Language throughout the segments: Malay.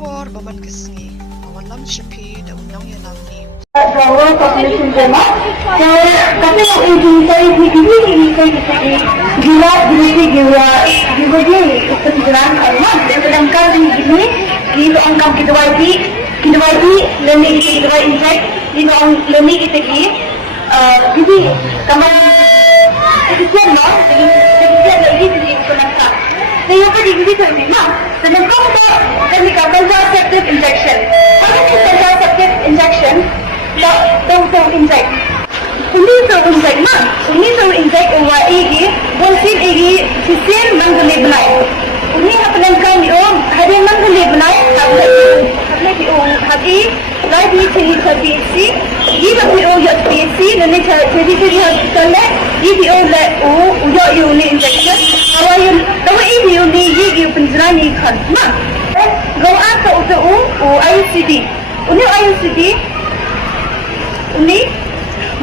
kubor baman kesni awan lam shipi da unang ya lam ni Drawal population jama kasi mo i-say gila gila kesenjangan Allah sedangkan gini gitu angkam kita wajib learning kita insight gitu learning kita jadi kamar itu lah lagi jadi penasa saya pun digini tu ni mah sedangkan kami contraceptive injection kalau contraceptive injection tahu inject. Ini tahu inject mah. Ini tahu inject orang igi, bonsin igi, sisin mangguli belai. Ini apa ni om? Hari mangguli belai. Hari di om hari lagi ciri ciri. Ini bagi om yang spesies. Nanti ciri hospital. Ini om le yang ni injection. Awak yang tahu ini om ni igi penjara ni kan. Mah. Gau apa tu IUCD. Ini IUCD. Ini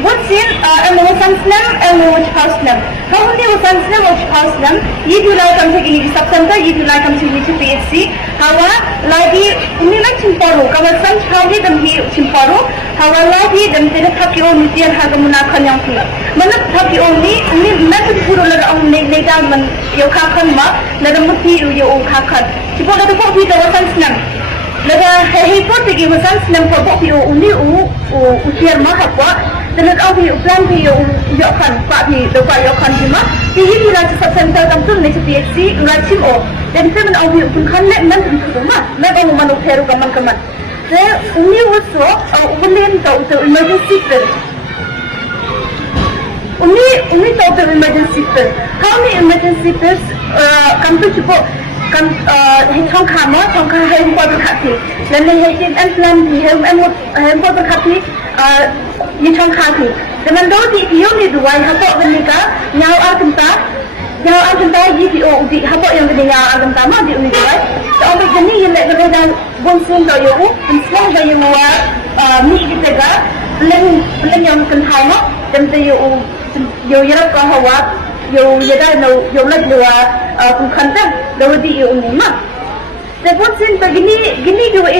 buatsin emosan senam, emosi senam. Kalau ni emosan senam, emosi senam, ini dulu kami segini di September, ini dulu kami segini di PSC. Hawa lagi ini nak cimparu, kalau sang hari demi cimparu, hawa lagi demi tidak thaki orang mestian harga munakan yang tu. Mana thaki orang ni mesti pura orang neda men yokakan ma, neda mesti yokakan. Cipu ada tu kopi emosan senam. Laga hepot pergi masan senam kau pio undi usiar mah apa dan kau pio plan pio yokan pak pio doa yokan cuma ini bila September kamu tu nanti PSC ngacim dan saya men pio pun kan nak men tu mah nak orang mana peru kaman saya undi uso unden tahu tu emergency plan undi tahu tu emergency plan kami emergency plan kamu tu cukup kan hong kama hem kuat berkati dan lehesin plan hem kuat berkati ni hong kati dengan dua video ni dua hapok benika nyau agenta video di hapok yang benika agenta mah di uni dua so orang jenis yang lek beredar bonsin doyo inslang doyo mi kita ga belum yang kental mah dan doyo yarap kau hawa yo nak dua bukan dah dua di ini mah. Sebab sen begini dua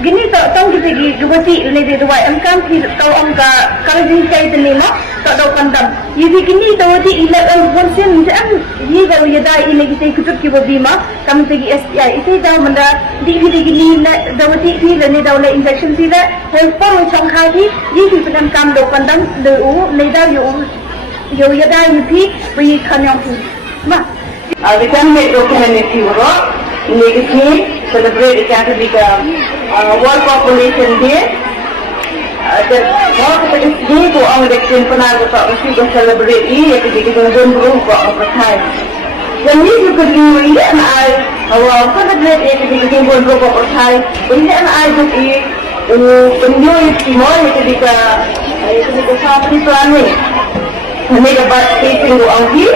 gini tak tahu kita dua di ini dua angkan tahu angka kalau di saya ini mah tak tahu pandang. Jadi gini dua di ilah sen macam ini kalau ada ini kita ikut kita bima kami pergi SPI itu dah mana di gini dua di ini dah oleh injection tidak helper macam kali ini kita kami tahu pandang leda yo yada yupi bagi kanyang tu. Mah. Awitan me documentary bro. Ini celebrate ikan tu World Population Day. Dan kalau kita ini tu orang dektin pernah kita mesti celebrate ini ketika kita jumpa buat percaya. Dan ini juga ini I awal celebrate ketika kita jumpa buat percaya. Ini I juga penjual semua ketika sampai planning. Kami dapat taping doang di,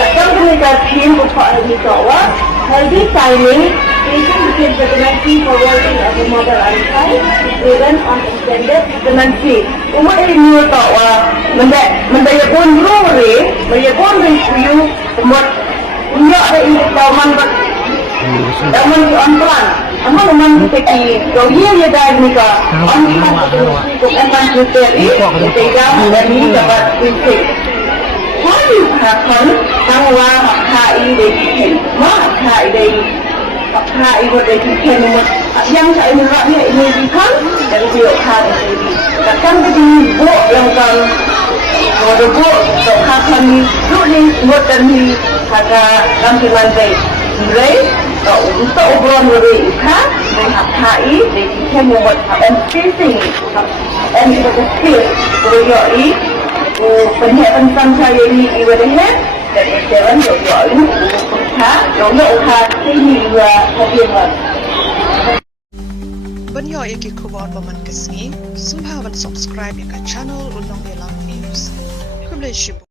takkan kami dapat film untuk hari tawa, hari timing, taping bikin dokumentasi for working as a model and child, even on extended dokumentasi. Umur ini tawa, mendaya pun berori, mendaya pun review, umur ini ada ini taman di online. Amal kita kalau ia dah nikah, amal kita tidak dari dapat prinsip. Kalau harapan bahwa HI dari HI dari yang saya menolaknya ini bukan dari pihak HI. Takkan jadi buat yang kan kalau buat harapan ini buat dari harga nanti mantai. Baik. Untuk obrolan lebih ikan, dengan HI, dengan membuat emphasizing and the skill berjoi, penyiapan saya ini ibaratnya dari jalan berjoi, usaha ini juga hadirlah. Banyo iki kubor baman kesni, sumhawan subscribe ke channel Ulong Yelang News. Kublai shibu.